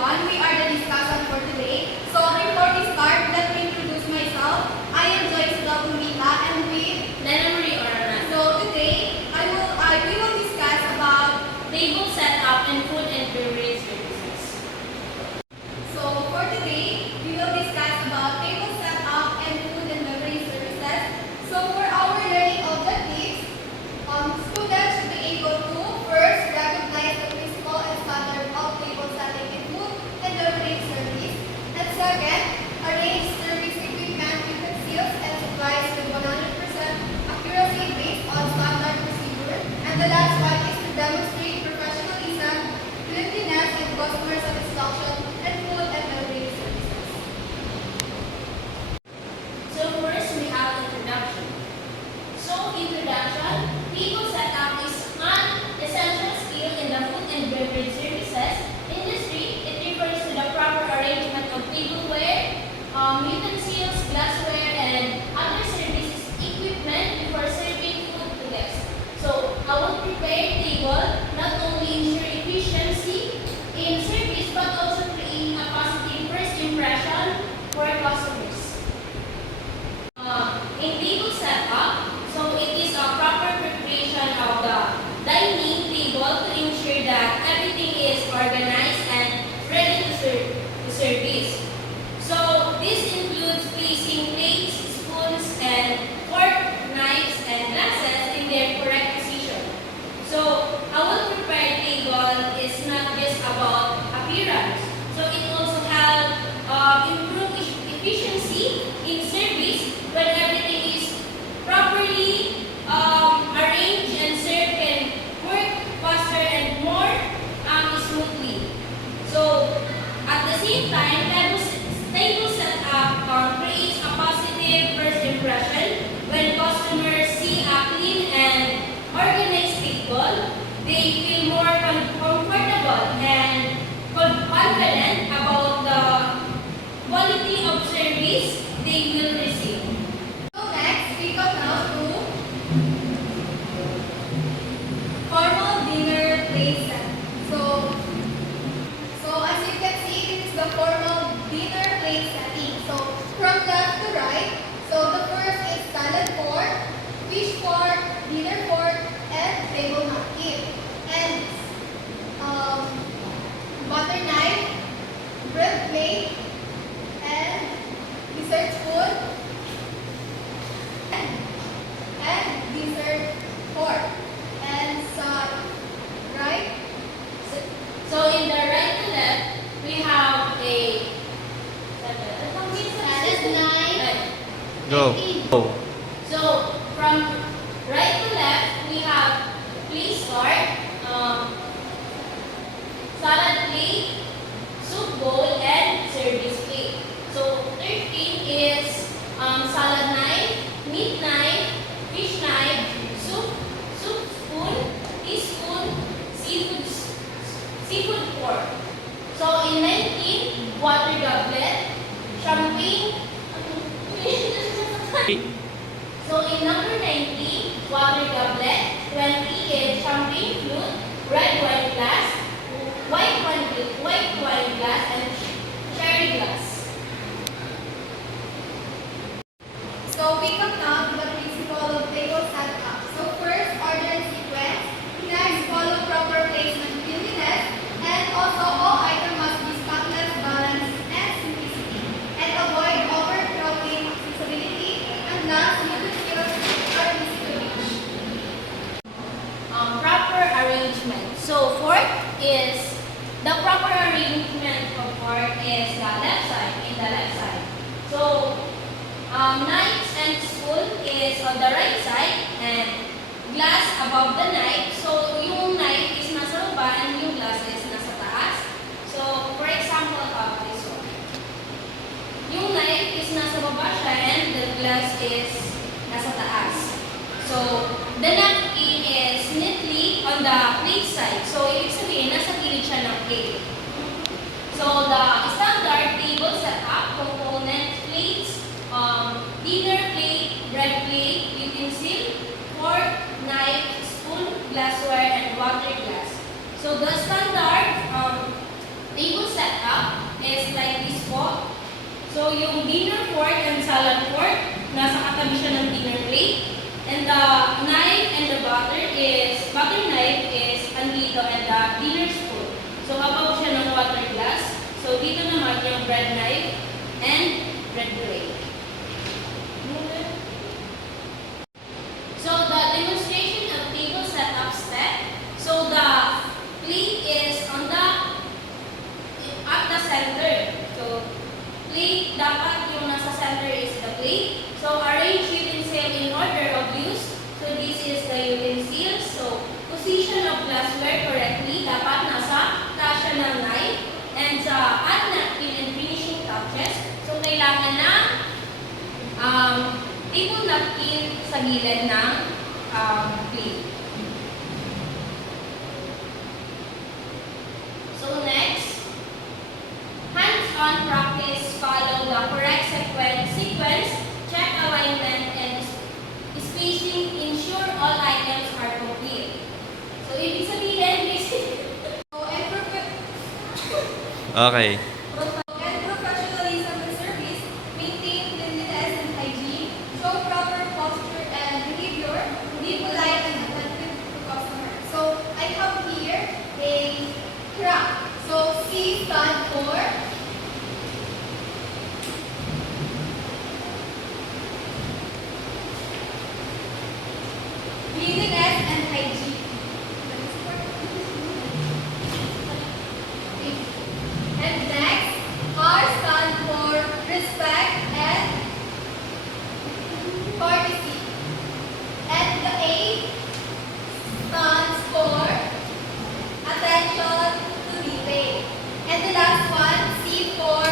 everyone. We are the discussion for today. So before we start, let me introduce myself. I am Joyce Dapumita and with Lena Marie Orana. So today we will discuss about Table setup and food and beverage services. So for today we will discuss about table setup and food and beverage services. So for our learning objectives, students should be able to first recognize the principle and standard of table setting in food and beverage service, and second, arrange service equipment, utensils, and supplies with 100% accuracy based on standard procedure. And the last one is to demonstrate professionalism, cleanliness, and customer satisfaction in food and beverage services. So first we have introduction. So introduction, table setup is an essential skill in the food and beverage services industry. It refers to the proper arrangement of tableware, utensils, glassware, and other services equipment before serving food to guests. So a well-prepared table not only ensure efficiency in service but also create a positive first impression for customers. In table setup, so it is a proper preparation of the dining table to ensure that everything is organized and ready to service. So this includes placing plates, spoons, and fork, knives, and glasses in their correct position. So a well-prepared table is not just about appearance. So it also helps improve efficiency in service when everything is properly arranged and served can work faster and more smoothly. So at the same time, table setup creates a positive first impression. When customers see a clean and organized table, they feel more comfortable and confident about the quality of service they will receive. So next, we come now to formal dinner plate set. So as you can see, this is the formal dinner plate setting. So from left to right, so the first is salad fork, fish fork, dinner fork, and table napkin. And butter knife, bread plate, and dessert spoon, and dessert fork. And right? So in the right to left, we have a Salad knife. Go. Go. So from right to left, we have please start salad plate, soup bowl, and service plate. So 13 is salad knife, meat knife, fish knife, soup spoon, teaspoon, seafood fork. So in 19, water goblet, champagne. So in number 19, water goblet, 20 is champagne flute, red wine glass, white wine glass, and sherry glass. So we come now to the principle of table setup. So first, order in sequence. Next, follow proper placement cleanliness. And also, all items must be spotless, balanced, and simplicity. And avoid overcrowding, accessibility, and last, utensils are easy to reach. Proper arrangement. So fourth is the proper arrangement of fork is the left side, in the left side. So knives and spoon is on the right side and glass above the knife. So yung knife is nasa baba and yung glass is nasa taas. So for example of this one. Yung knife is nasa baba siya and the glass is nasa taas. So the napkin is neatly on the plate side. So ibig sabihin nasa gilid siya ng plate. So the standard table setup component plates, dinner plate, bread plate, utensil, fork, knife, spoon, glassware, and water glass. So the standard table setup is like this po. So yung dinner fork and salad fork, nasa katabi siya ng dinner plate. And the knife and the butter knife is andito and the dinner spoon. So above siya ng water glass. So dito naman yung bread knife and bread tray. So the demonstration of table setup step. So the plate is on the at the center. So plate dapat yung nasa center is the plate. So arrange utensil in order of use. So this is the utensil. So position of glassware correctly dapat nasa kasya ng knife and sa add napkin and finishing touches. So kailangan na table napkin sa gilid ng plate. So next, hands-on practice, follow the correct sequence, check alignment and spacing, ensure all items are complete. So ibig sabihin, Okay. And professionalism in service, maintain cleanliness and hygiene, show proper posture and behavior, be polite and attentive to customers. So I have here a craft. So C stand for cleanliness and hygiene. And next, R stands for respect and courtesy. And the A stands for attention to detail. And the last one, C for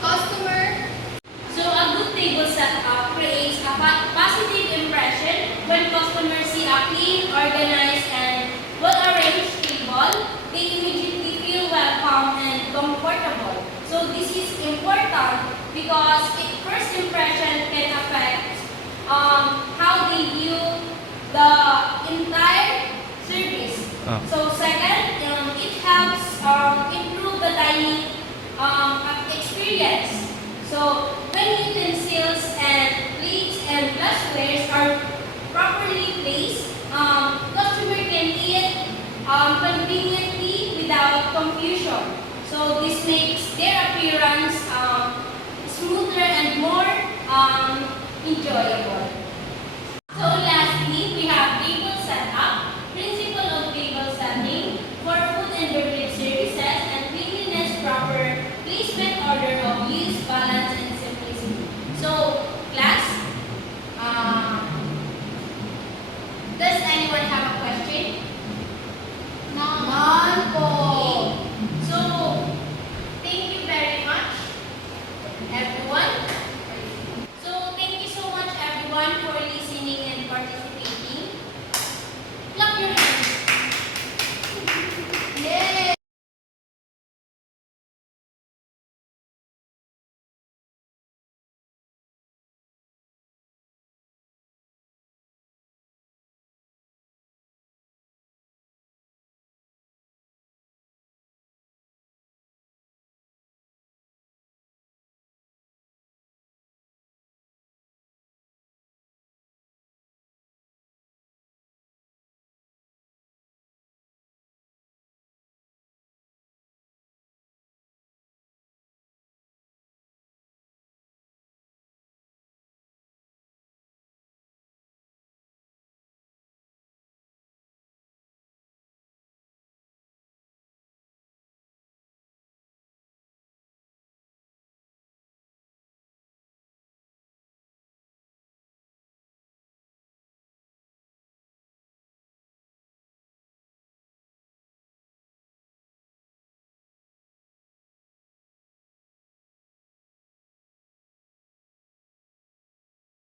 customer. so a good table setup creates a positive impression when customers see a clean, organized, and well-arranged table. They immediately feel welcome and comfortable. So this is important because first impression can affect how they view the entire service. Ah. So second, it helps improve the dining experience. So when utensils and plates and glasswares are properly placed, customer can eat conveniently without confusion. So this makes their appearance smoother and more enjoyable.